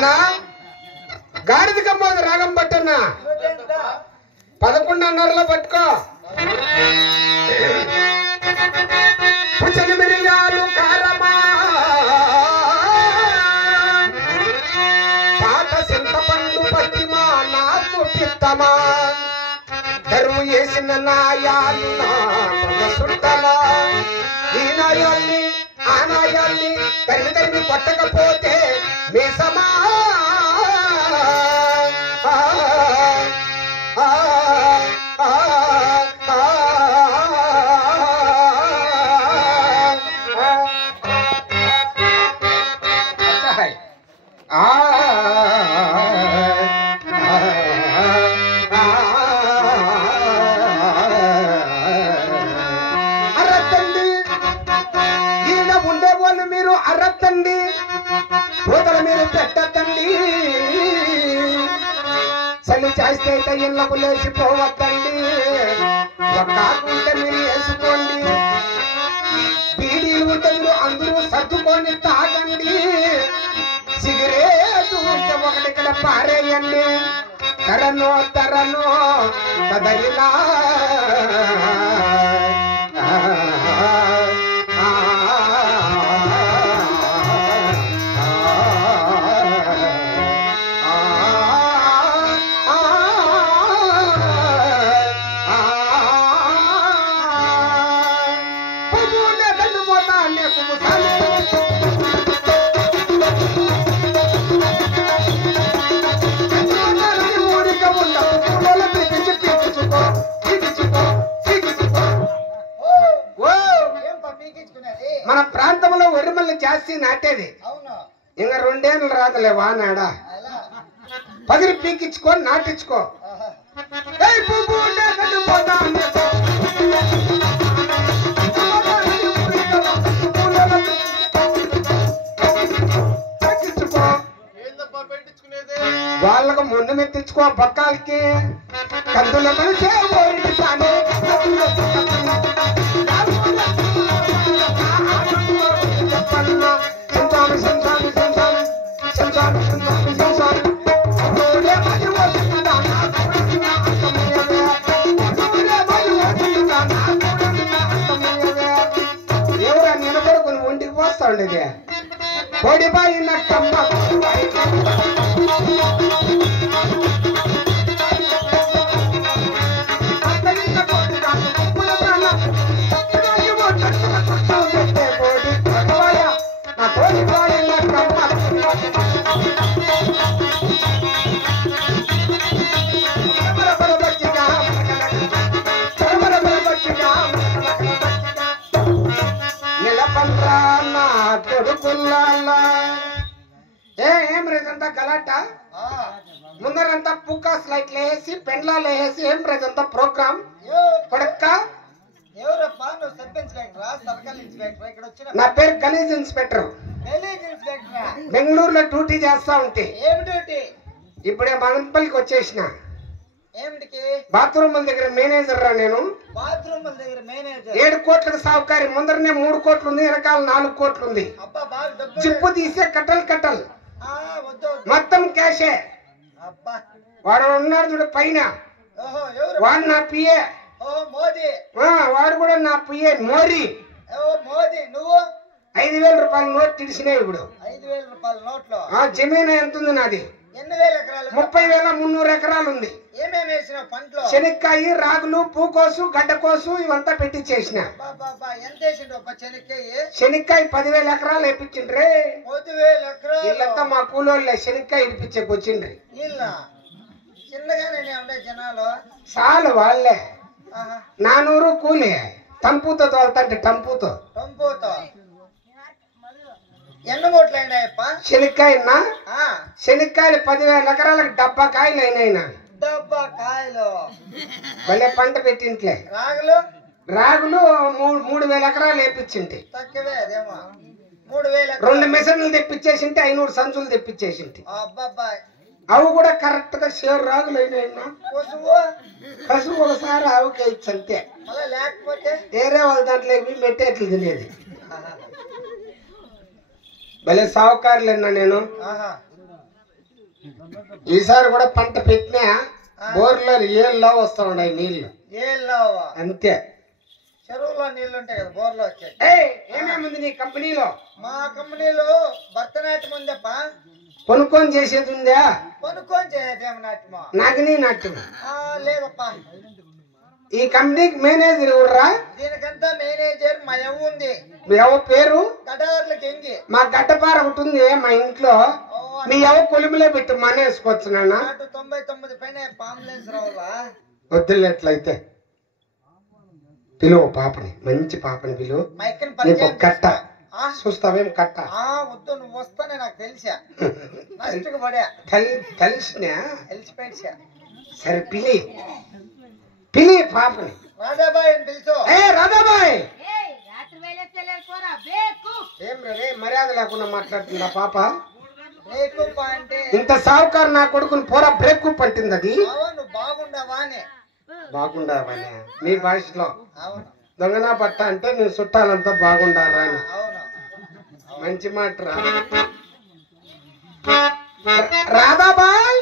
అన్నా గాడిద కమ్మ రాగం పట్టన్నా 11:30 పట్టుకో. పుచ్చని మిరియాలు కారమా పాత చింతపండు పచ్చిమా నాకు పిత్తమా కరువు వేసిన నాయాలు సుట్టమా ఈ నాయాల్ని ఆ నాయాల్ని తరిమి కొట్టకపోతే మీసమా అరత్తండి ఈయన ఉండేవాళ్ళు మీరు అరత్తండి పూతలు మీరు పెట్టద్దండి చలి చేస్తే అయితే ఇళ్ళకు లేచిపోవద్దండి ఒక్క ఉంటే మీరు వేసుకోండి బీడీలు ఉంటే మీరు అందరూ సర్దుకొని తాగండి సిగరేటు ఉంటే ఒకటిక్కడ పారేయండి తరనో కదలినా మన ప్రాంతంలో వరిమల్ని జాస్తి నాటేది ఇంకా 2 ఏళ్ళు రాదులే వానాడా పదిరి పీకించుకొని నాటించుకో వాళ్ళకు ముందు మెత్తించుకో పక్కాలకి కందుల మనిషే ఎవరా నిలబడుకుని ఒంటికి పోస్తా ఉండేది పొడిపాయి నక్కమ్మ ఏం రేదంతా గలాట ముందరంతా పూకాస్ లైట్లు వేసి పెండ్లాలు వేసి ఏం రేదంతా ప్రోగ్రామ్ కొడక్క నా పేరు గణేష్ ఇన్స్పెక్టర్ బెంగళూరులో డ్యూటీ చేస్తా ఉంటే ఇప్పుడే మదనపల్లికి వచ్చేసిన బాత్రూమ్ దగ్గర మేనేజర్ రా నేను 7 కోట్లకు సావుకారి ముందరనే 3 కోట్లు ఉంది వెనకాల 4 కోట్లు ఉంది చిప్పు తీసే కట్టలు మొత్తం క్యాషే వాడు ఉన్నాడు చూడు పైన వాడు నా పిఏ వాడు కూడా నా పిఏ మోరీ 5,000 రూపాయల నోట్ తిడిసినాయి ఇప్పుడు జమీన్ ఎంత ఉంది నాది 30,300 ఎకరాలు ఉంది శనక్కాయ రాగులు పూకోసు గడ్డకోసు ఇవంతా పెట్టి చేసిన శనక్కాయ 10,000 ఎకరాలు వేపించిండ్రే వీళ్ళంతా మా కూలోళ్ళే శనక్కాయ ఇడిపించేకి వచ్చిండ్రి చాలు వాళ్ళే 400 కూలే టంపుతో తోలుతంటే టంపుతో శనక్కాయన్నా శనక్కాయలు 10,000 ఎకరాలకు 70 కాయలు అయినాయినా భలే పంట పెట్టింట్లే రాగులు 3,000 ఎకరాలు వేపించింటి 2 మిషన్లు తెప్పించేసింటి 500 సంచులు తెప్పించేసింటి అవి కూడా కరెక్ట్ గా షేర్ రాగులు అయినాయినా కసువు ఒకసారి ఆవుకి ఇచ్చి అంతే వేరే వాళ్ళ దాంట్లో మెట్టేట్లు తినేది భలే సావుకారులేనా నేను ఈసారి కూడా పంట పెట్టినా బోర్లో ఏళ్ళలో వస్తా ఉన్నాయి నీళ్లు. అంతే. చెరువులో నీళ్లు ఉంటాయి కదా, బోర్లో వచ్చాయి. ఏమేముంది నీ కంపెనీలో? మా కంపెనీలో భరతనాట్యం ఉందప్ప. కొనుక్కొని చేసేది ఉందా? కొనుక్కొని చేసేది ఏమి నాట్యమా? నాగిని నాట్యం లేదప్ప. ఈ కంపెనీకి మేనేజర్ ఎవరురా? దీనికంతా మేనేజర్ మా ఎవ్వ ఉంది. ఎవరి పేరు? గడ్డవర్ల గెంగి. మా గడ్డపార ఒకటి ఉంది మా ఇంట్లో. మీ ఎవరు కొలుములే పెట్టి మనేసుకోవచ్చు నాన్న. 99 పైన పాంబులెన్స్ రావాలా? వద్దులేట్లయితే పిలువు పాపని, మంచి పాపని పిలువు. నీకు కట్ట చూస్తావేం కట్ట? వద్దు, నువ్వు వస్తానే నాకు తెలిసా. నష్టకు పడా తెలిసినా తెలిసిపోయిసా. సరే పిలి పాపని. రాధాబాయ్ అని పిలుచు. రాధాబాయ్ ఏం రే మర్యాద లేకుండా మాట్లాడుతుందా పాప? అంటే ఇంత సావుకారు నా కొడుకుని పోరా బ్రేక్ కుప్ అంటుంది. అది బాగుండావానే మీ భాషలో. దొంగనా పట్ట అంటే నువ్వు చుట్టాలంతా బాగుండారా అని. మంచి మాట రా. రాధాబాయ్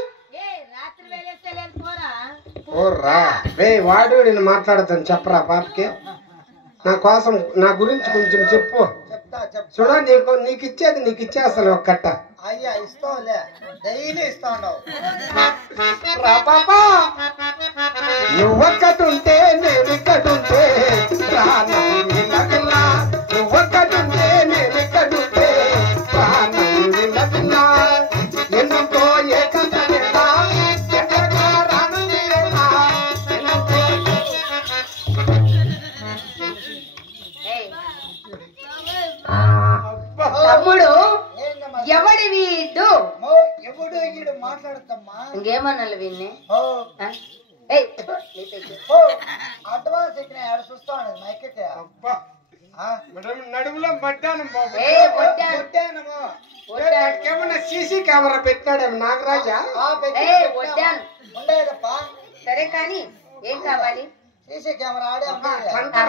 ఓర్రా రే వాడు నేను మాట్లాడతాను చెప్పరా పాపకి. నా కోసం నా గురించి కొంచెం చెప్పు. చూడ నీకు ఇచ్చేది నీకు ఇచ్చేస్తాను ఒక కట్ట. అయ్యా ఇస్తావులే, డైలీ ఇస్తా ఉండవు. రా పాప నువ్వొక్కటుంటే నేను ఇక్కడుంటే నువ్వొక్కటుంటే నేను ఇక్కడుంటే ఎందుకో ఏ కథ తమ్ముడు ఎవడి వీడు? ఎవడు వీడు మాట్లాడుతమ్మా. ఇంకేమన్నా వీడిని అడ్వాన్స్ ఎక్కిన చూస్తా ఉండదు మైకెట్. నడుములో పడ్డాను ఏమన్నా సీసీ కెమెరా పెట్టినాడేమో నాగరాజా? ఉండేదప్పా. సరే కానీ ఏం కావాలి? సీసీ కెమెరా ఆడే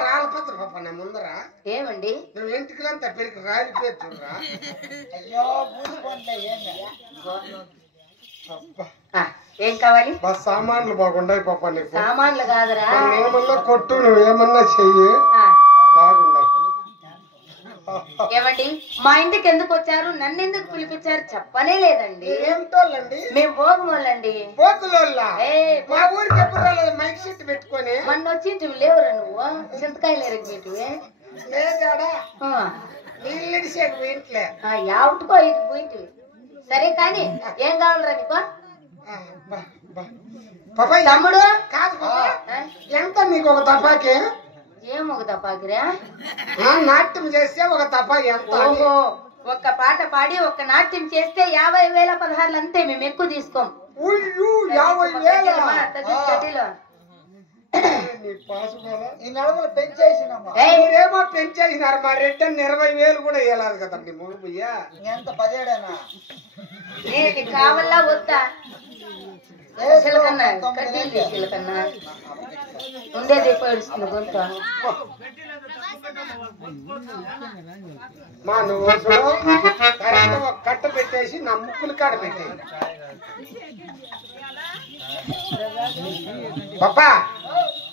రాలిపోతుంది పాప నా ముందర. ఏమండి నువ్వు ఇంటికిలంతా పెరిగి రాలిపోయి చూడరా. అయ్యో పూసుకోండి. ఏం కావాలి? సామాన్లు బాగుండాయి పాప నీకు. సామాన్లు కాదురా, ఏమన్నా కొట్టు, నువ్వు ఏమన్నా చెయ్యి బాగుండాయి. ఏమండి మా ఇంటికి ఎందుకు వచ్చారు? నన్ను ఎందుకు పిలిపించారు చెప్పనే లేదండి. ఏమిటోళ్ళండి? మేము భోగమోళ్ళండి. మా ఊరికి ఎప్పుడు రాలేదు మైక్ సెట్ పెట్టుకొని. మొన్న వచ్చింటివి లేవురా నువ్వు? చింతకాయలు ఎరగబెట్టివి లేదాడా? నీళ్ళు ఇంట్లో యావుటుకో ఇది పోయింటివి. సరే కానీ ఏం కావాలరా నీకు? తమ్ముడు కాదు ఎంత నీకు ఒక తపాకి? ఏం ఒక తపాకిరా? నాట్యం చేస్తే ఒక తపాకి ఎంత? ఓహో, ఒక్క పాట పాడి ఒక్క నాట్యం చేస్తే 50,000 16 అంతే. మేము ఎక్కువ తీసుకోం. 50,000 ఈ నడుములు పెంచేసినమ్మా. ఏమో పెంచేసినారు. మా రెడ్డి 20,000 కూడా వేయలేదు కదండి. మురుబయ్యా ఎంత 17 నేను కావాలా వద్దా? చిలకన్నా కడ్డీలు చిలకన్నా ఉండేది పడుస్తుంది గొంత. మా నువ్వు కట్ట పెట్టేసి నా ముక్కులు కాడ పెట్టేయి పాపా.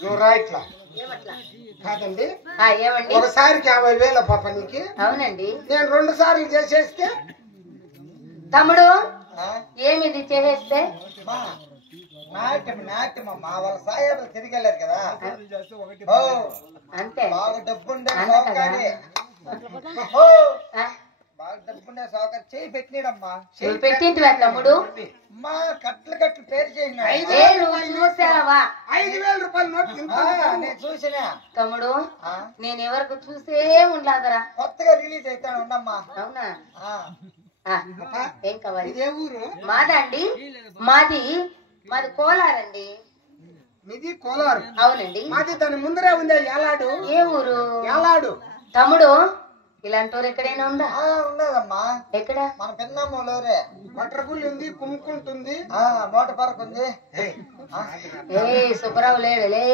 నువ్వు రా ఇట్లా కాదండి. ఏమండి ఒకసారికి 50,000 పాప నీకు? అవునండి. నేను 2 సార్లు చేసేస్తే? తమ్ముడు ఏమిది చేసేస్తే? నాట్యమమ్మా. వాళ్ళ సాయాబులు తిరిగి వెళ్ళారు కదా, అంతే. బాగా డబ్బుండే సౌకర్యం, బాగా డబ్బుండే సౌకర్యం చేయి పెట్టినమ్మా. చేయి పెట్టింటివా తమ్ముడు? మా కట్లు పేరు చేసిన చూసావా? 5,000 రూపాయలు నోట్ నేను చూసినా తమ్ముడు. నేను ఎవరికి చూసే ఉండలాదరా. కొత్తగా రిలీజ్ అవుతాను ఉండమ్మా. అవునా? ఏం కావాలి? ఇదే ఊరు? మాదా అండి? మాది కోలారండి. మీది కోలారు? అవునండి. మాది దాని ముందరే ఉందే ఏలాడు. ఏ ఊరు? ఏలాడు. తమ్ముడు ఇలాంటి వారు ఎక్కడైనా ఉందా? ఉన్నదమ్మా. ఎక్కడ? మన పెన్నమ్మలోరే. బట్టరగులు ఉంది, కుమ్ముకుంటుంది, మోట పరకు ఉంది. ఏ సుబ్బరావు లేడులే.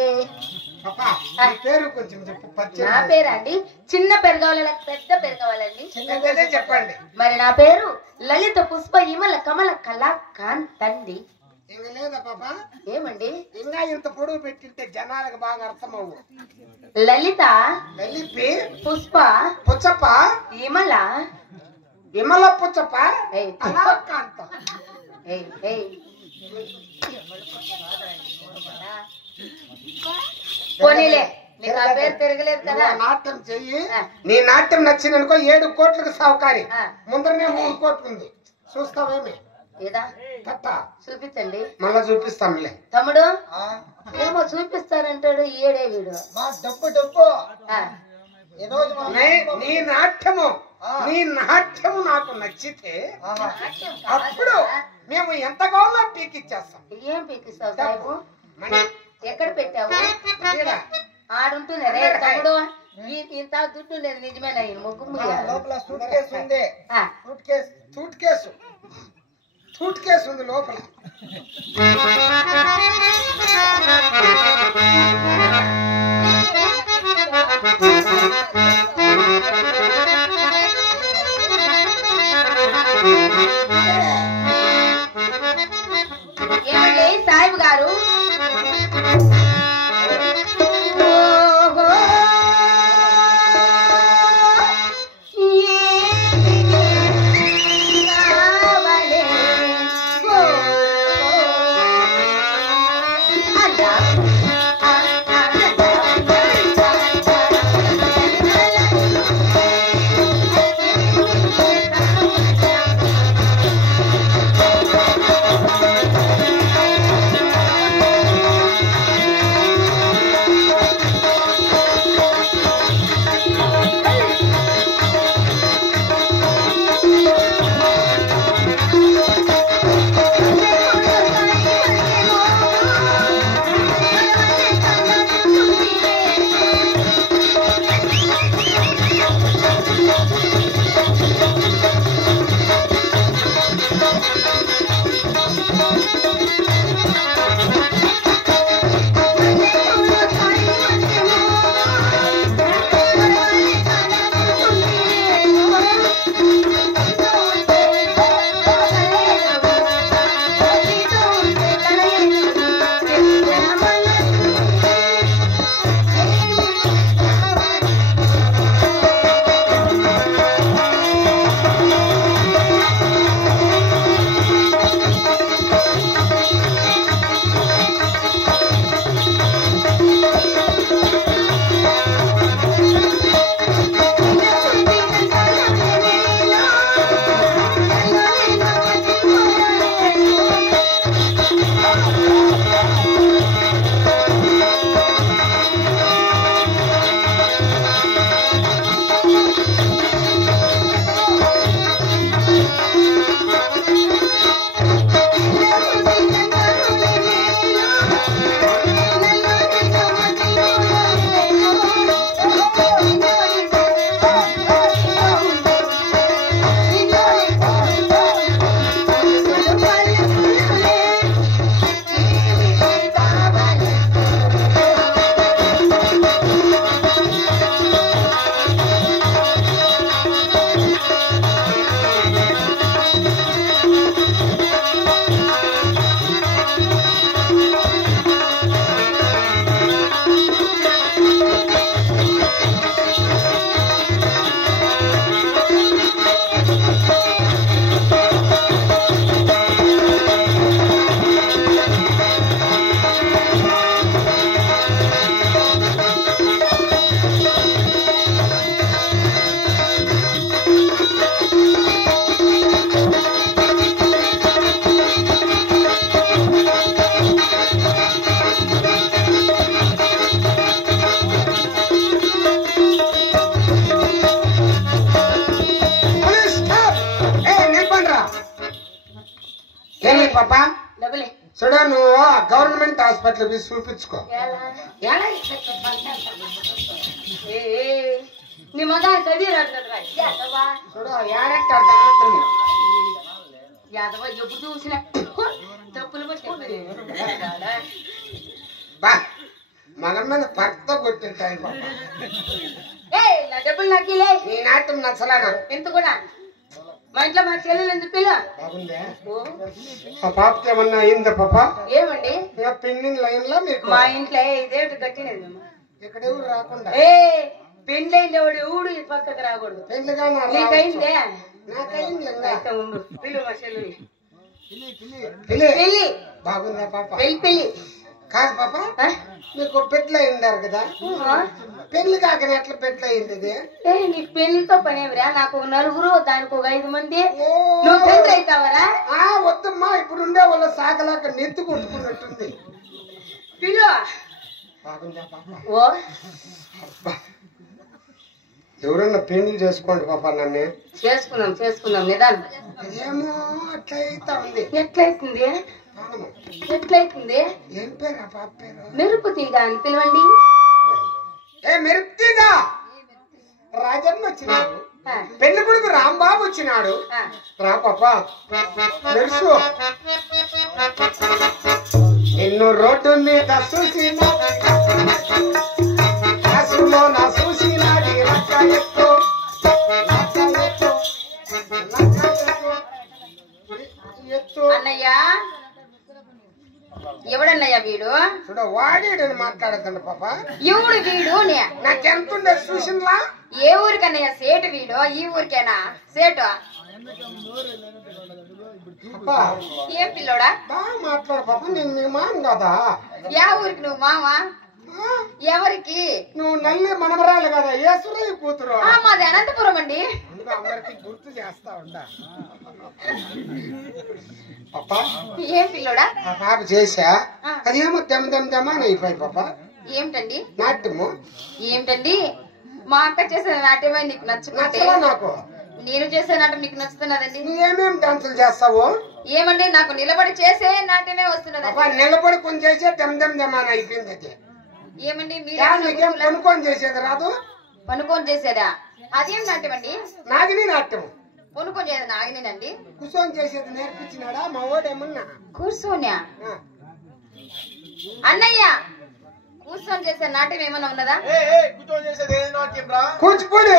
పేరు కొంచెం చెప్పు. నా పేరా అండి? చిన్న పేరు కావాలా పెద్ద పేరు కావాలండి? చిన్నదే చెప్పండి. మరి నా పేరు లలిత పుష్ప ఇమల కమల కళాకాంతండి. ఇంకా లేదా పాప? ఏమండి ఇంకా ఇంత పొడవు పెట్టింటే జనాలకు బాగా అర్థం అవ్వు. లలిత లలిపి పుష్ప పుచ్చప్ప ఇమల విమల పుచ్చప్ప ఏయ్, కళాకాంత. ఏయ్, ఏయ్. పోనీలే, నీకు ఆ పేరు తిరగలేదు కదా. నువ్వు నాట్యం చెయ్యి. నీ నాట్యం నచ్చిందనుకో 7 కోట్లకు సౌకారి. ముందరనే 3 కోట్లు ఉంది. చూస్తావేమి? ఏదా కట్ట చూపించండి. మళ్ళా చూపిస్తాంలే. తమ్ముడు ఏమో చూపిస్తానంటాడు. ఏడే వీడు మా డబ్బు ఈ రోజు నీ నాట్యము నాకు నచ్చితే అప్పుడు మేము ఎంత కావాలో పీకిచ్చేస్తాం. ఏం పీకిస్తావు సాహెబు? మణి ఎక్కడ పెట్టావు? ఈడ. ఆడుంటుంది రే తమ్ముడు. ఇంత దుడ్డు లేదు నిజమేనా? ఈ ముగ్గు లోపల సూట్ కేసు ఉంది. సూట్ కేసు ఉంది లోపల. ఏమండి సాహిబ్ గారు? చూడ నువ్వు గవర్నమెంట్ హాస్పిటల్ చూపించుకో. నీ మగ చదివాడు కదరా యాదవా చూడు యాడెట్ అర్థమవుతుంది యాదవ ఎప్పుడు చూసినా తప్పులు పట్టి బా మన మీద పక్కతో కొట్టింటాయి నా డబ్బులు నాకిలే నీ నాట్యం నచ్చలేనా ఎంత కూడా మా ఇంట్లో మా చెల్లెలు ఎందుకు పిల్ల బాగుందే ఆ పాపకి ఏమన్నా అయిందా పాప ఏమండి పెండింగ్ లైన్ లో మీకు మా ఇంట్లో ఇదేమిటి కట్టినది ఇక్కడ ఎవరు రాకుండా పెళ్ళైంది ఎవడు ఈ పక్కకు రాకూడదు పెళ్లిగా నీకైందే నాకైంది అయితే ఉండు పిల్లు మా చెల్లెలు పెళ్లి పెళ్ళి బాగుందా పాప పెళ్ళి కాదు పాప మీకు పెట్లు అయిండారు కదా పెళ్లి కాకనే ఎట్లా పెట్లు అయింది ఇది నీకు పెళ్లితో పనేమిరా నాకు నలుగురు దానికి ఒక 5 మంది నువ్వు తండ్రి అవుతావరా వద్దమ్మా ఇప్పుడు ఉండే వాళ్ళ సాగలాక నెత్తి కొట్టుకున్నట్టుంది పిలు బాగుందా పాప ఓ ఎవరన్నా పెళ్లి చేసుకోండి పాప నన్ను చేసుకున్నాం నిదానం ఏమో అట్లా అయితా ఉంది ఎట్లయితుంది ఏం పేరు ఆ పాప పేరు మెరుపు తీగ అని పిలవండి మెరుపుగా రాజన్న వచ్చినాడు పెళ్లి కొడుకు రాంబాబు వచ్చినాడు రా పాప మెరుసు నిన్ను రోడ్డు మీద చూసినా నా చూసినాది రక్క ఎత్తు అన్నయ్య ఎవడన్నయ్య వీడు చూడ వాడేడని మాట్లాడతాడు పాప ఎవడు వీడు నాకెంతుండే చూసినలా ఏ ఊరికన్నయ్య సేటు వీడు ఈ ఊరికేనా సేటు ఏం పిల్లోడా బాగా మాట్లాడు పాప నేను మీ మామ కదా యా ఊరికి నువ్వు మావా ఎవరికి నువ్వు నల్లి మనమరాలు కదా ఏసురయ్య కూతురు మాది అనంతపురం అండి అందరికి గుర్తు చేస్తా ఉండా పాప ఏం పిల్లోడా ఆ పాప చేసా అదేమో దెమ్మ అని అయిపోయి పాప ఏమిటండి నాట్యము ఏమిటండి మా అక్క చేసిన నాట్యమే నీకు నచ్చుకుంటే నాకు నేను చేసే నాట్యం నీకు నచ్చుతున్నదండి నువ్వేమేమి డాన్సులు చేస్తావు ఏమండి నాకు నిలబడి చేసే నాట్యమే వస్తున్నది నిలబడి కొంచెం చేసే దెమ్మ అని అయిపోయింది అది ఏమండి నీకేం పనుకొని చేసేది రాదు పనుకొని చేసేదా అదేం నాట్యం అండి నాగిని నాట్యం పనుకొని చేసేది నాగినేనండి కూర్చొని చేసేది నేర్పించినాడా మా ఓడేమన్నా కూర్చోన్యా అన్నయ్య కూర్చొని చేసే నాట్యం ఏమన్నా ఉన్నదా కూచిపూడి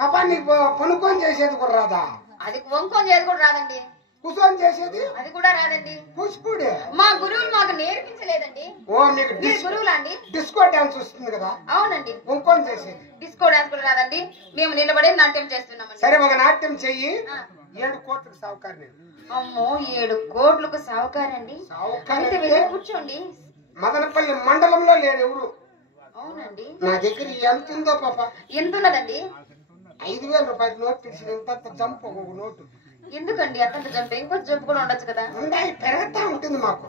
పాపా నీకు పనుకొని చేసేది కూడా రాదా అది వంకొని చేసేది కూడా రాదండి కూర్చొని చేసేది అది కూడా రాదండి కూచిపూడి మా గురువులు మాకు నేర్పించలేదండి ఓ మీకు గురువులా అండి డిస్కో డాన్స్ వస్తుంది కదా అవునండి వంకొని చేసేది డిస్కో డాన్స్ కూడా రాదండి మేము నిలబడే నాట్యం చేస్తున్నామండి సరే ఒక నాట్యం చెయ్యి 7 కోట్లకు సావుకారు నేను అమ్మో 7 కోట్లకు సావుకారండి అయితే వెళ్ళి కూర్చోండి మదనపల్లి మండలంలో లేడు ఎవరు అవునండి నా దగ్గర ఎంత ఉందో పాప ఎంత ఉన్నదండి 5,000 రూపాయల నోట్ తీసినంత జంప్ ఒక నోటు ఎందుకండి అంత జంప్ ఇంకొంచెం జంప్ కూడా ఉండొచ్చు కదా ఉండాయి పెరుగుతా ఉంటుంది మాకు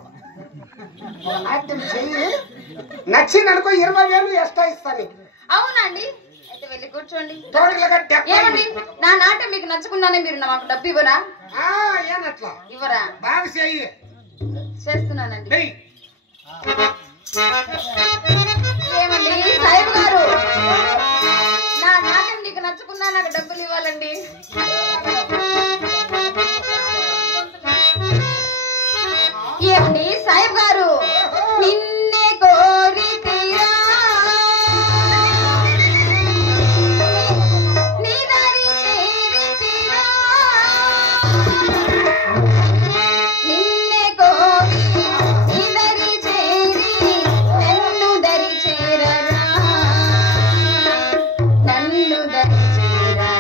నాట్యం చెయ్యి నచ్చింది అనుకో 20,000 ఎక్స్ట్రా ఇస్తాను అవునండి అయితే వెళ్ళి కూర్చోండి టోటల్ ఏమండి నా నాట్యం మీకు నచ్చుకున్నానే మీరు మాకు డబ్బు ఇవ్వరా ఏనట్లా ఇవ్వరా బాగా చెయ్యి చేస్తున్నానండి ఏమండి సాయిబు గారు నా నాట్యం నీకు నచ్చుకున్నా నాకు డబ్బులు ఇవ్వాలండి ఏమండి సాయిబు గారు నిన్నే కోరి తీరా నీ దారి చేరి తీరా నిన్నే కోరి నీ దారి చేరి నన్ను దరి చేరరా నన్ను దరి చేరరా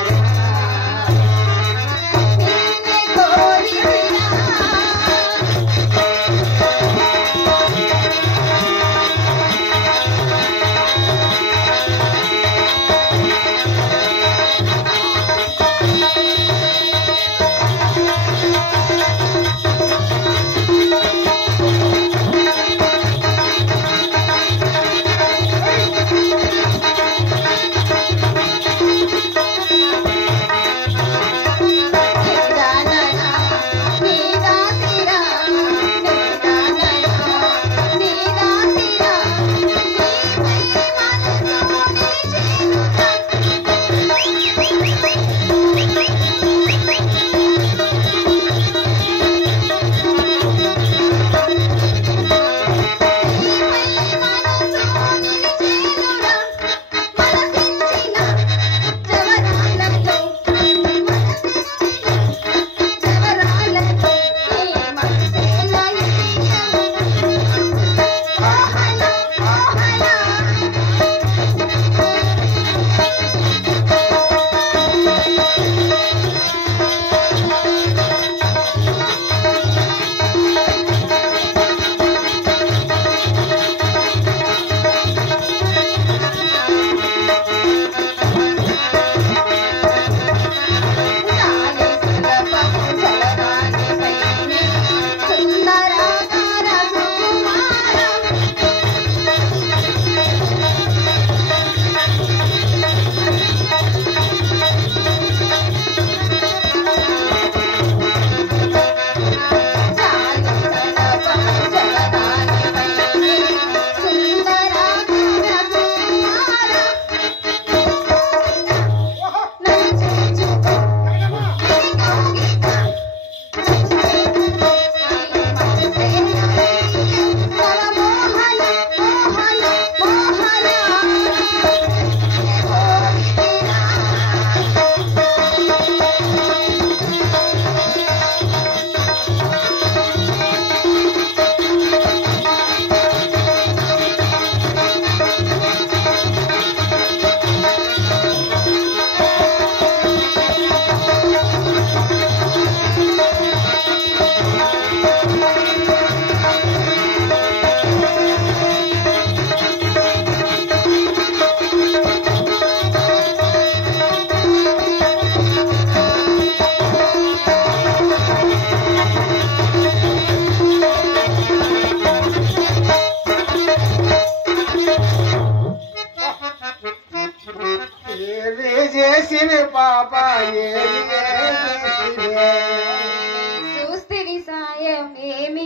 చూస్తివి సాయం ఏమి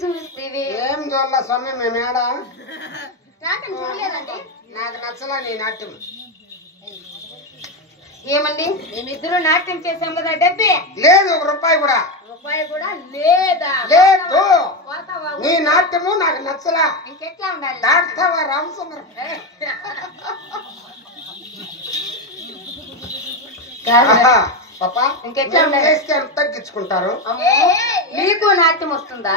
చూస్తివి ఏం చూడాల స్వామి మేమేడా నాట్యం చూడలేదండి. నాకు నచ్చలా నీ నాట్యం. ఏమండి మేమిద్దరు నాట్యం చేసాం కదా, డబ్బే లేదు ₹1 కూడా రూపాయి కూడా లేదా? లేదు. పోతావా? నీ నాట్యము నాకు నచ్చలా. ఇంకెట్లా ఉండాలి? దాటుతావా రామసుందరం? కాదురా. పాపా ఇంకెట్లా ఉండాలి? చేస్తే ఎంత తగ్గించుకుంటారు? అమ్మో, మీకు నాట్యం వస్తుందా?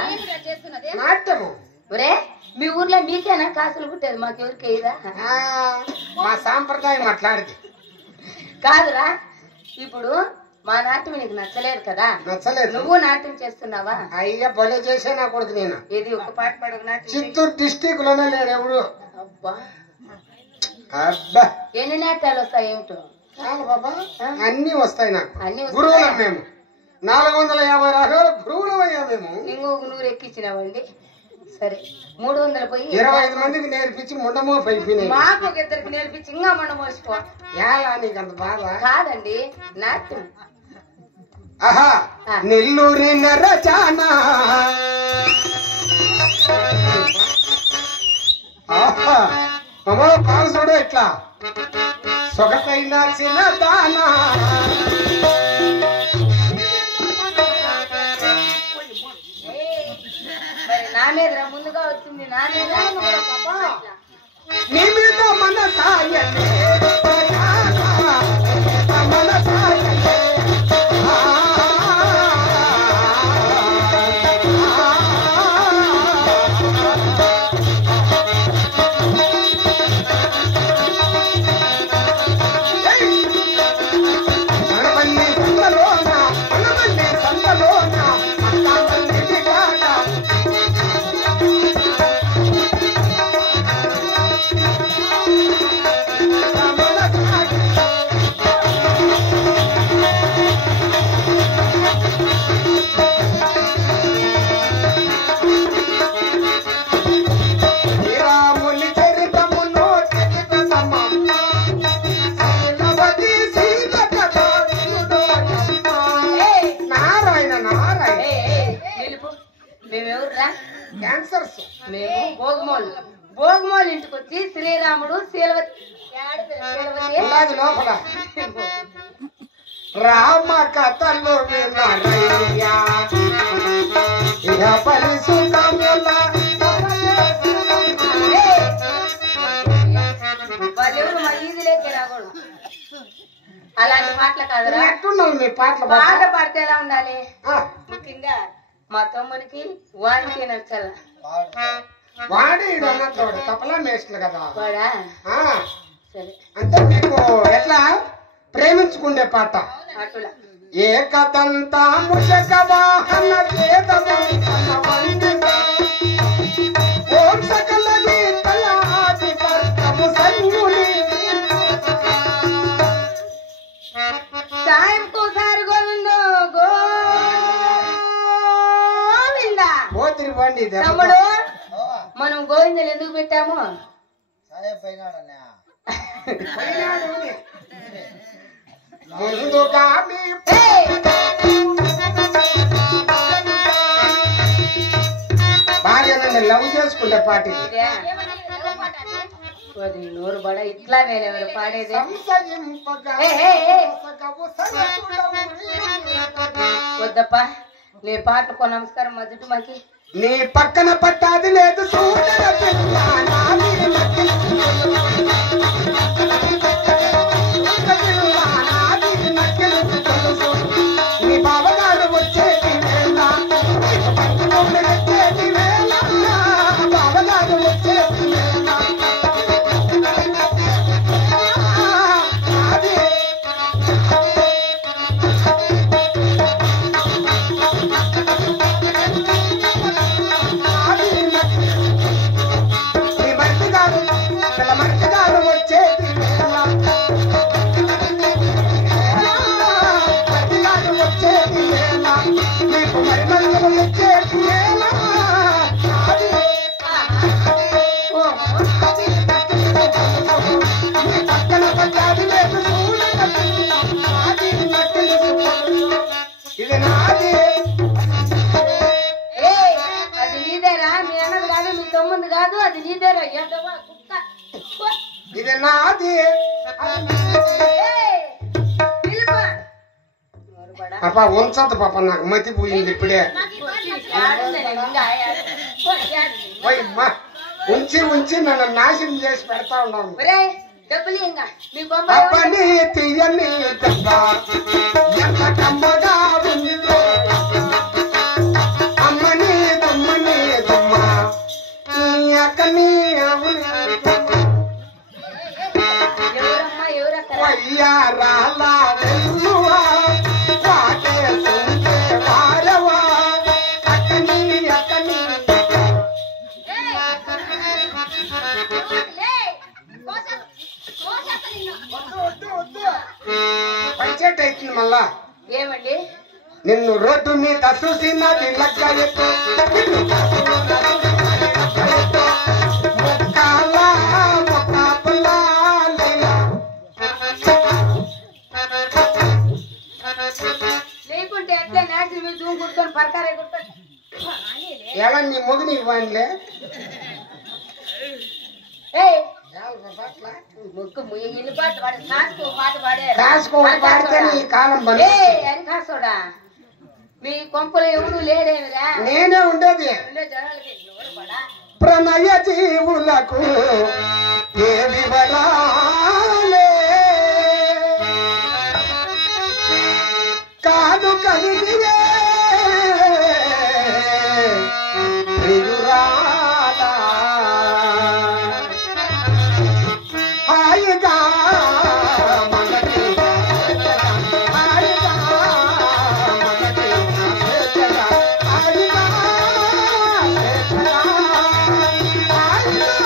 నాట్యము ఒరే మీ ఊర్లో మీకేనా కాసులు కుట్టేది, మాకెవరికి వేయదా? ఆ, మా సాంప్రదాయం మాట్లాడితే కాదురా, ఇప్పుడు మా నాట్యం నీకు నచ్చలేదు కదా, నచ్చలేదు. నువ్వు నాట్యం చేస్తున్నావా? అయ్యా భలే చేసే నా కొడుకు నేను. ఇది ఒక పాట పాడు, ఒక నాట్యం చెయ్యి. చిత్తూరు డిస్టిక్ లోనే లేడు ఎవడు. అబ్బా, అబ్బా ఎన్ని నాట్యాలు వస్తాయి ఏమిటో? చాలు బాబా, అన్ని వస్తాయి నాకు. అన్ని వస్తాయా? గురువులం మేము. 450 రాగాలు గురువులం అయ్యా మేము. ఇంకొక 100 ఎక్కించినావండి. సరే 300 పోయి 25 మందికి నేర్పించి ముండమో పైపోయినాయి. మాకు ఒక ఇద్దరికి నేర్పించి ఇంకా మనం మోసిపో. ఎలా నీకు అంత బాధ? కాదండి నాట్యం. ఆహా, నెల్లూరి నరచానా ఆహా, అమ్మో పాలు చూడు ఎట్లా సొగసైన చిన్నదానా. మరి నా మీద ముందుగా వచ్చింది, నా మీద నీ మీద మన సాయనే మన సాయనే మనమల్లి సంతలోన మనమల్లి సంతలోన అత్తామల్లి కాడ శ్రీరాముని చరితమును చరితమమ్మ శీలవతి సీత కథ వినుడోయమ్మ. నారాయణ నారాయణ. మేమెవర్రా? క్యాన్సర్స్ మేము భోగమోలు ఇంటికి వచ్చి శ్రీరాముడు శీలవతి ఉన్నది లోపల రామ కథలు వినరయ్యా ఇహ పలి సుఖముల వాళ్ళెవరు మా ఈదిలేకే రాకూడదు. అలాంటి పాటలు కాదురా. ఎట్టున్నావు మీ పాటలు పాట పాడితే ఎలా ఉండాలి? ఆ, ముఖ్యంగా మా తమ్మునికి వాడికి నచ్చాల. వాడి అన్నతోడు తప్పలా మేస్టులు కదా. వాడా? ఆ, సరే అంటే మీకు ఎట్లా ప్రేమించుకుండే పాట. అటులా ఏకదంతా ముషక వాహన వేదవంతన వందిత ఓం సకల నీతయాది కర్తము సన్ముని సాయంకు సారి గోవిందో గోవింద. పోతిరి బండి తమ్ముడు, మనం గోవిందలు ఎందుకు పెట్టాము? సరే పోయినాడన్నా ముందుగా మీ ఏయ్! భార్య నన్ను లవ్ చేసుకుంటే పాటికి ఇదే. ఓరి నోరు బడ ఇట్లా వేరెవరు పాడేది? సంశయింపగా ఏ, ఏ, ఏ. సగవు సరసుడవు వద్దప్పా, నీ పాటకు నమస్కారం మధ్యటు మాకి. నీ పక్కన పట్టాది లేదు సూదర పిల్ల నాది నకిలి సూదర పిల్ల నాది నకిలి తెలుసు. నీ ఇది నాది. ఏయ్, అది నీదేరా, మీ అన్నది కాదు, మీ తమ్ముంది కాదు, అది నీదేరా. ఏంటవా కుక్క? ఇది నాది. ఏయ్, పిలుపు. ఎవరుపడా? పాప ఉంచద్దు పాప, నాకు మతి పోయింది ఇప్పుడే. ఆడుంది, ఇంకా ఆడు. ఓయ్ అమ్మా, ఉంచి ఉంచి నన్ను నాశనం చేసి పెడతా ఉన్నాను. ఒరేయ్, డబ్బులు ఇంకా మీ బొమ్మ అప్పని తీయని దెబ్బ ఎంత కమ్మగా ఉందో, అమ్మని తుమ్మని తుమ్మ నీ అక్కని అవుని ఎవరమ్మా ఎవరక్కడ? వయ్యారాల వెల్లువా వాటేసుంటే వారవా అక్కని అక్కని. పంచాయతీ అవుతుంది మళ్ళా. ఏమండి? నిన్ను రోడ్డు మీద చూసినది లగ్గ ఎత్తు, ముక్కాల ముక్కాపుల లైలా. లేకుంటే ఎట్లా నాశనం మీద జూమ్ కుట్టుకొని పరకారే కుట్టుకొని ఎలా నీ మొగుని ఇవ్వండిలే. ఏయ్, ముక్కు ఇల్లు పాట పాడే కాసుకో పాట పాడే పాడితే ఈ కాలం బంద్. అని కాసోడా మీ కొంపలో ఎవడు లేడేమిరా? నేనే ఉండేది. ఉండే జనాలకి ఎవరు పడా? ప్రణయ జీవులకు ఏ వివరాలే కాదు కలిగివే ప్రియురాలా. హాయిగా మనకి హాయిగా మనకి హాయిగా హాయిగా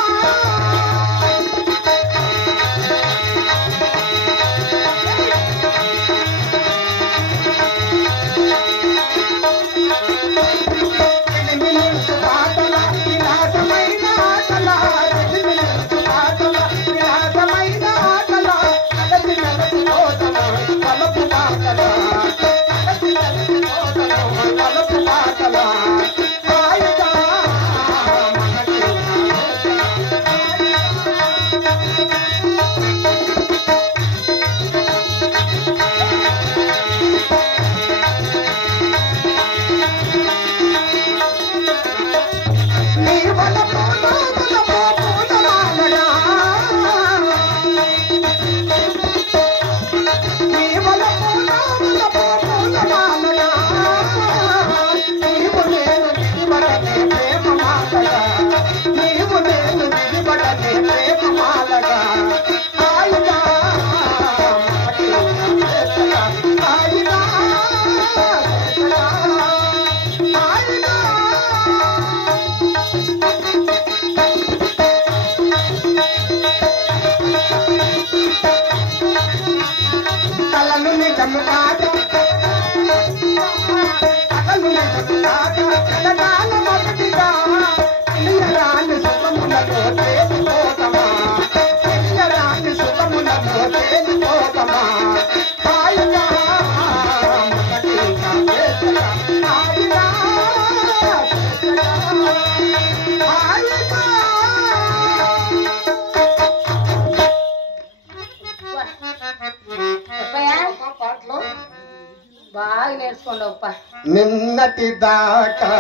బాగా నేర్చుకోండి అప్ప. నిన్నటి దాకా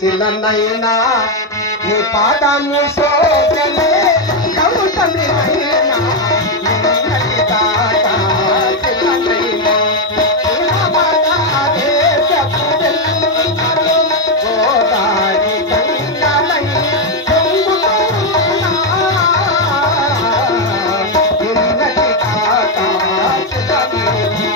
చిన్ననైనా నీ పాదము సోకలే గౌతమినైనా. నిన్నటి దాకా చిన్ననైనా గోదారి గంగలై పొంగుతున్నా. నిన్నటి దాకా చిన్ననైనా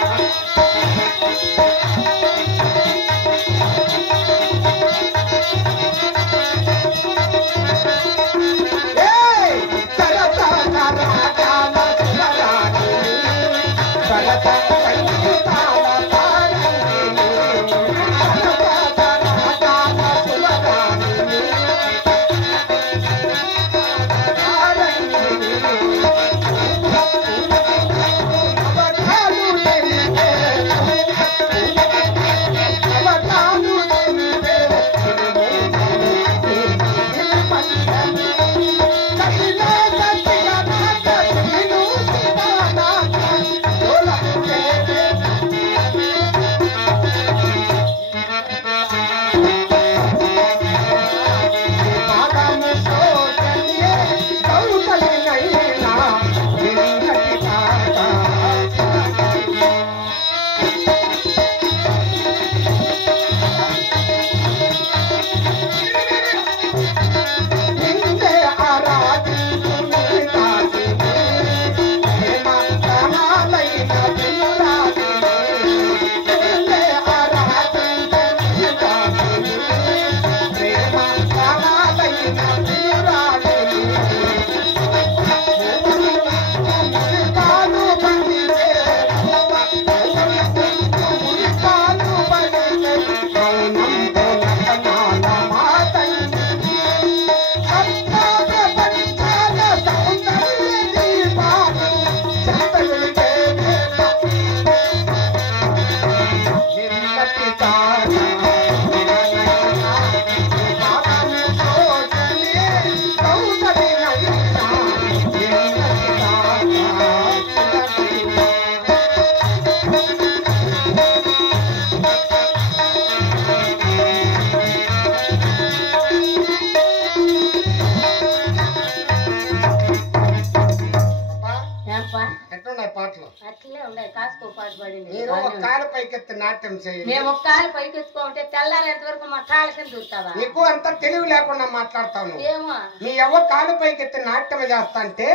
కాలు పైకెత్తి నాట్యం చేయండి. మేము ఒక కాలు పైకెత్తుకుంటే తెల్లారేంత వరకు మా కాళ్ళ కింద దూరుతావా? నీకు అంత తెలివి లేకుండా మాట్లాడతాను. ఏమో నీ ఎవరు కాలు పైకెత్తి నాట్యం చేస్తా అంటే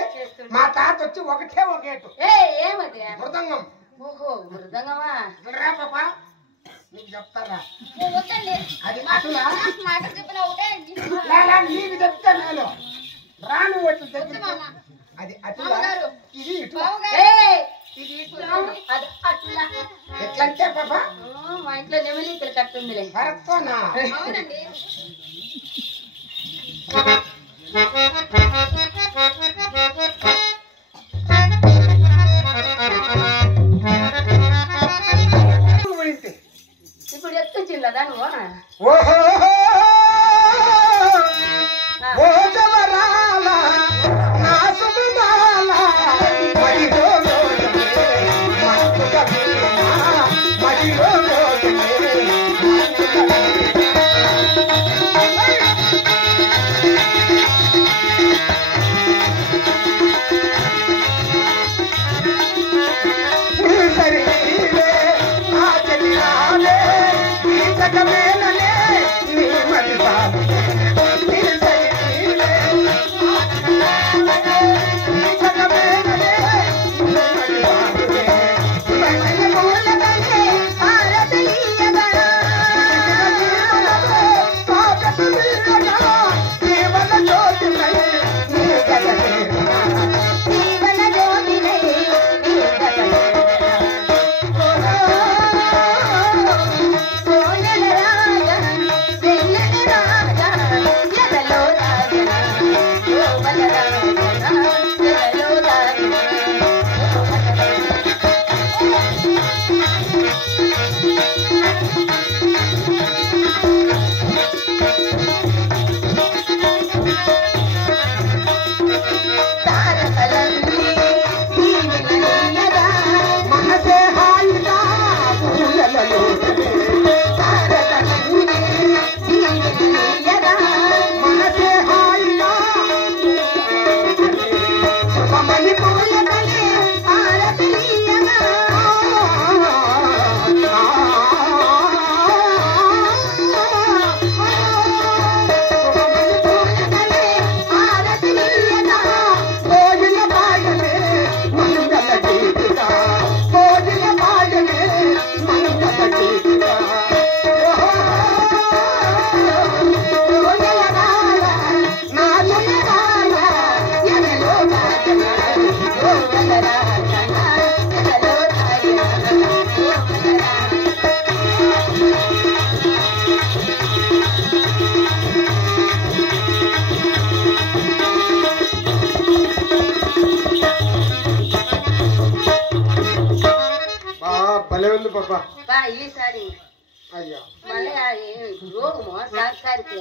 మా తాత వచ్చి ఒకటే ఒకేటు ఏమది మృదంగం. ఓహో మృదంగమా? రా పాపా నీకు చెప్తారా అది అటులా మాట చెప్పిన ఒకటే నీకు చెప్తా నేను రాను ఒట్లు దగ్గర అది అటులా ఇది ఇటులా ఇది అది అట్లా ఎట్లంటే పాపా మా ఇంట్లో నెమలికలు కట్టుందిలే. భరత్నా అవునండి. ఇప్పుడు ఎత్తుకొచ్చిందా నువ్వు? ఓహో ఓ జవరాల నా సుమనాల మదిలో ఈసారి మళ్ళీ రోగము సారికి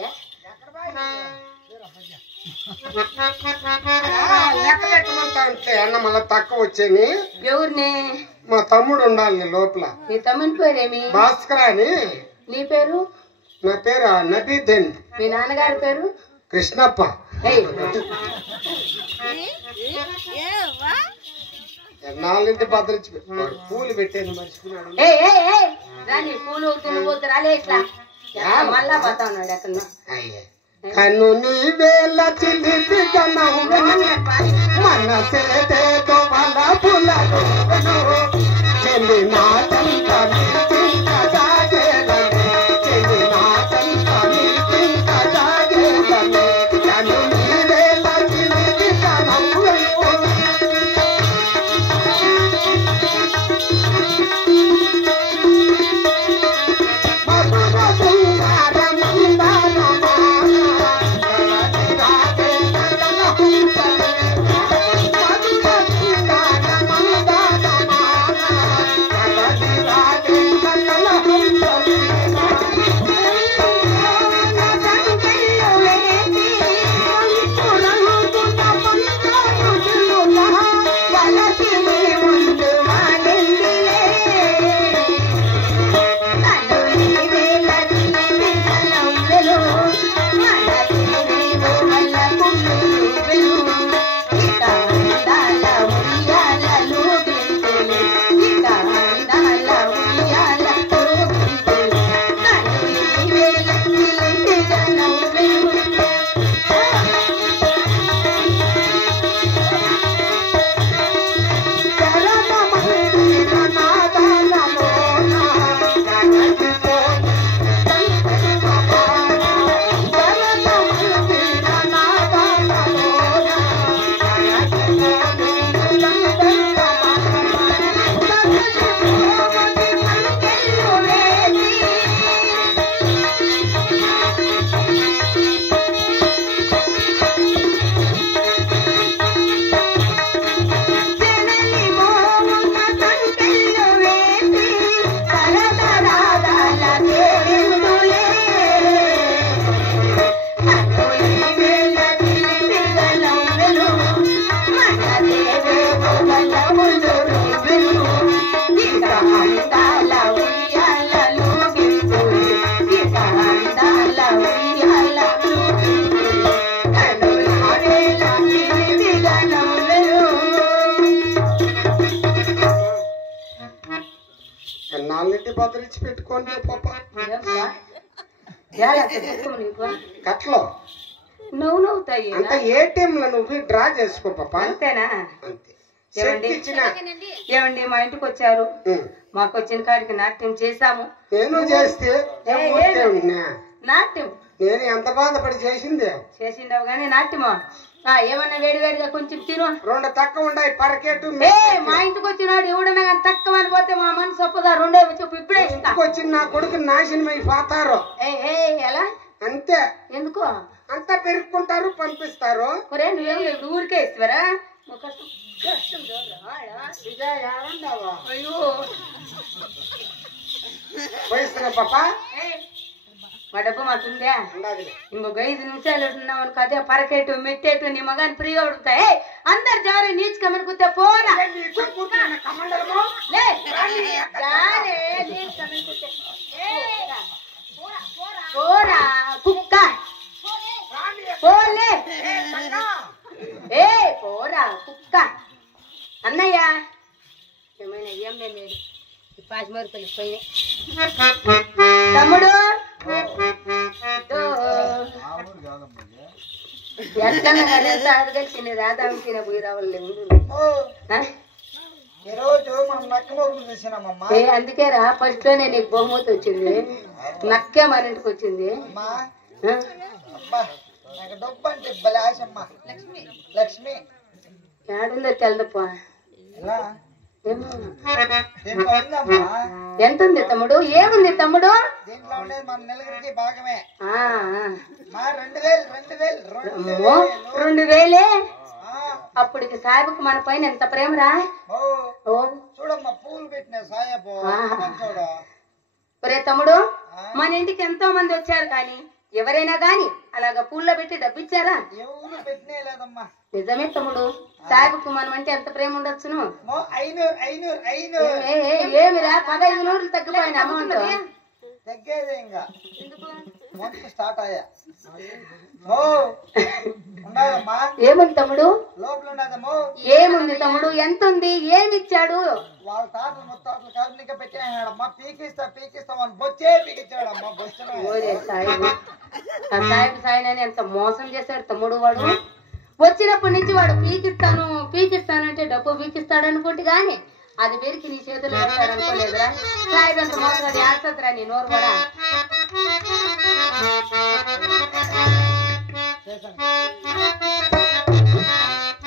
లెక్క పెట్టమంటా ఉంటే అన్న మళ్ళా తక్కువ వచ్చేని. ఎవరిని? మా తమ్ముడు ఉండాలి లోపల. నీ తమ్ముని పేరేమి? భాస్కర్ అని. నీ పేరు? నా పేరు నబీదన్. మీ నాన్నగారి పేరు? కృష్ణప్ప. నాలుగింటి భద్రించి పూలు పెట్టేది మర్చిపోయినాడు. రాని పూలు తినబోతురాలే ఇట్లా మళ్ళా పోతా ఉన్నాడు ఎక్కడ. కన్ను నీ వేళ చిలిపి మనసేతో వల పులను చెల్లి నా చెల్లి నా కన్ను నీ వేళ చిలిపి పొదరిచ్చి పెట్టుకోండి పాప నీకు కట్లో నువ్వు నవ్వుతాయి అంత ఏటీఎం లో నువ్వు డ్రా చేసుకో పాప అంతేనా అంతే ఏమండి శక్తి ఇచ్చిన ఏమండి మా ఇంటికి వచ్చారు మాకు వచ్చిన కాడికి నాట్యం చేశాము నేను చేస్తే నాట్యం నేను ఎంత బాధపడి చేసిండవు గానీ నాట్యమా ఏమన్నా వేడి వేడిగా కొంచెం తిను 2 తక్కువ ఉండాయి పరకెట్టు మా ఇంటికి వచ్చినాడు ఎవడన్నా కానీ తక్కువ అని పోతే మా మనసు ఒప్పదా 2 చెప్పు ఇప్పుడే వచ్చి నా కొడుకు నాశనమై పోతారు ఎలా అంతే ఎందుకు అంతా పెరుక్కుంటారు పంపిస్తారు నువ్వేం లేదు ఊరికే ఇస్తారా అయ్యో పోయిస్తున్నా పాప మా డబ్బు మాకుందా ఇంకొక 5 నిమిషాలు ఉన్నావు అనుకో అదే పరకేటు మెట్టేటు నీ మగాని ఫ్రీగా ఉడుకుతాయి అందరు జారి నీచుకమని కూర్చో పోరా పోరా కుక్క పోలే పోరా కుక్క అన్నయ్య ఏమైనా ఏం లేదు పాసిమరుపల్లి పోయినాయి తమ్ముడు ఎట్లా అడగలిసింది రాధాం తిన పోయి రావాలి ఈరోజు మనం నక్కమోగులు చూసినామమ్మా అందుకేరా ఫస్ట్ లోనే నీకు బహుమతి వచ్చింది నక్కే మన ఇంటికి వచ్చింది నాకు డబ్బు అంటే భలే ఆశమ్మా లక్ష్మి ఏడుందో తెలదప్ప ఎంత ఉంది తమ్ముడు ఏముంది తమ్ముడు దీంట్లో ఉండేది మన నెలకి భాగమే 2000 అప్పటికి సాయిబుకి మన పైన ఎంత ప్రేమరా చూడమ్మా పూలు పెట్టిన సాయబు ఒరే తమ్ముడు మన ఇంటికి ఎంతో మంది వచ్చారు కానీ ఎవరైనా గాని అలాగా పూల్లో పెట్టి డబ్బిచ్చారా ఎవరు పెట్టినే లేదమ్మా నిజమే తమ్ముడు సాయిబుకు మనం అంటే ఎంత ప్రేమ ఉండొచ్చును 500 ఏమిరా 1500 తగ్గిపోయిన అమౌంట్ తగ్గేదే ఇంకా స్టార్ట్ అయ్యా ఉండదమ్మా ఏముంది తమ్ముడు లోపల ఉండదమ్మో ఏముంది తమ్ముడు ఎంత ఉంది ఏమి ఇచ్చాడు వాళ్ళ తాతలు ముత్తాతలు కరుణిక పెట్టాడమ్మా పీకిస్తా అని బొచ్చే పీకిచ్చాడమ్మా సాయిబు సాయినని ఎంత మోసం చేశాడు తమ్ముడు వాడు వచ్చినప్పటి నుంచి వాడు పీకిస్తానంటే డబ్బు పీకిస్తాడు అనుకోండి గాని అది పెరికి నీ చేతులు పెడతాడు అనుకోలేదురా సాయిబు అంత మోసం ఆడుతుందిరా నీ నోరు కూడా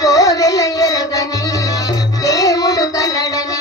కోవెల ఎరుగని దేవుడు కన్నడని